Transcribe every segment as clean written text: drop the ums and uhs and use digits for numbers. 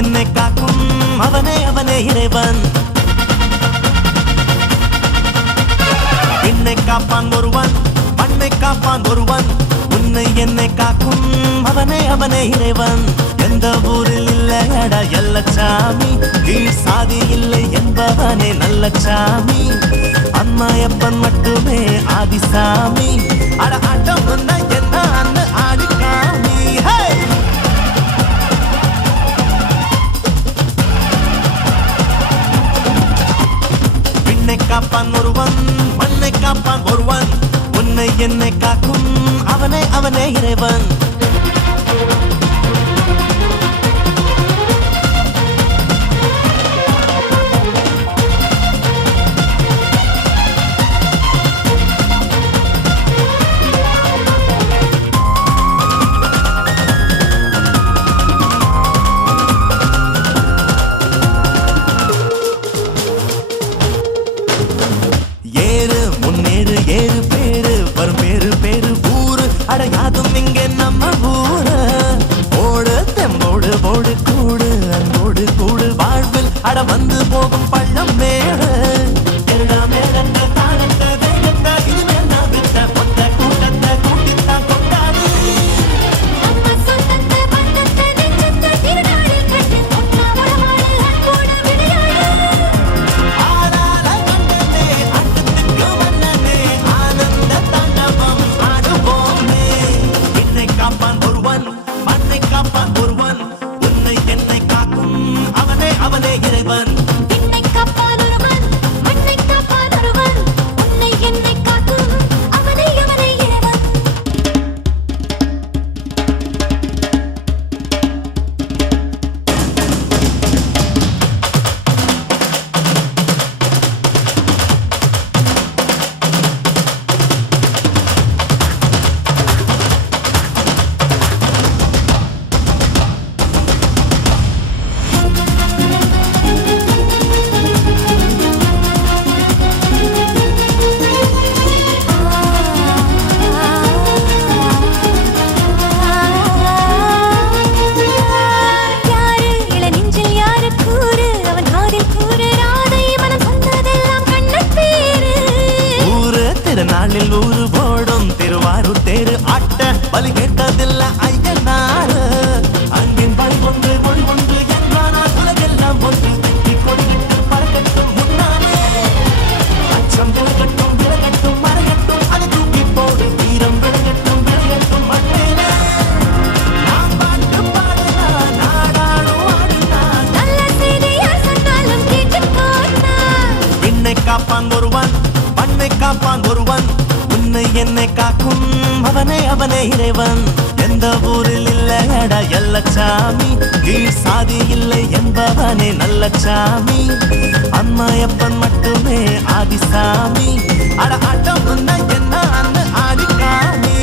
என்னை காக்கும் அவனே அவனே இறைவன். என்னை காப்பான் ஒருவன், மண்ணை காப்பான் ஒருவன், உன்னை என்னை காக்கும் அவனே அவனே இறைவன். எந்த ஊரில் இல்லடா எல்லச்சாமி, கீழ் சாதி இல்லை என்பவனே நல்லச்சாமி. அம்மாயப்பன் மட்டுமே ஆதிசாமி. அட ஆட்டம் என்ன என்ன ஆடிக்காமி. விண்ணை காப்பான் ஒருவன், மண்ணை காப்பான் ஒருவன், உன்னை என்னை காக்கும் அவனே அவனே இறைவன். ஏறு பேரு வரும் பேரு பேரு ஊரு அடையாதும் இங்கே நம்ம ஊரு. ஓடு தெம்போடு போடு கூடு அன்போடு கூடு வாழ்வில் அட வந்து போகும் பள்ளம் மேடு. நாளில் ஊரு போடும் திருவாரூர் தேரு ஆட்ட பலி கேட்டதில்ல ஐயனாரு. அன்பின் பலி ஒன்று மொழி ஒன்று என்றானால் உலகெல்லாம் ஒன்று தட்டி கொண்டிட்டு பறக்கட்டும் முன்னாலே. அச்சம் விலகட்டும் விலகட்டும் மறையட்டும் அது தூக்கி போடு. வீரம் விலகட்டும் விலகட்டும் மட்டேனே. நாம் பாட்டு பாடுனா நாடாளும் ஆடுனா நல்ல செய்தி யார் சொன்னாலும் கேட்டுக்கோனா. விண்ணை காப்பான் ஒருவன், மண்ணை காப்பான் ஒருவன், உன்னை என்னை காக்கும் அவனே அவனே இறைவன். எந்த ஊரில் இல்லடா எல்லச்சாமி, கீழ் சாதி இல்லை என்பவனே நல்லச்சாமி. அம்மாயப்பன் மட்டுமே ஆதிசாமி. அட ஆட்டம் என்ன ஆடிக்காமி.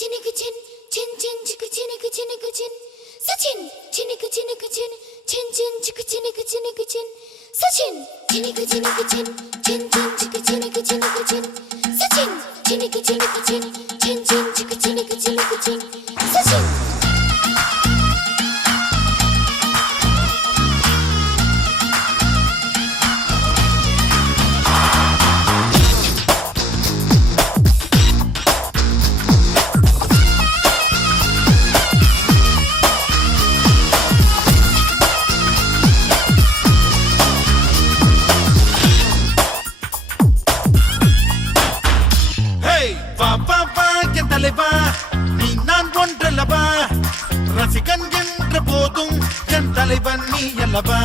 சினுக்கு சின் சின் சின் சிக்கு சினுக்கு சினுக்கு சின் சச்சின் சினுக்கு சினுக்கு சின் சின் சின் சிக்கு சினுக்கு சினுக்கு சின் சச்சின் சினுக்கு சினுக்கு சின் சின் சின் சிக்கு சினுக்கு சினுக்கு சின் சச்சின் சினுக்கு சினுக்கு சின் சின் சின் சிக்கு சினுக்கு சினுக்கு சின் சச்சின் நீ நான் ஒன்றல்லவா ரசிகன் என்ற போதும் என் தலைவன் நீ அல்லவா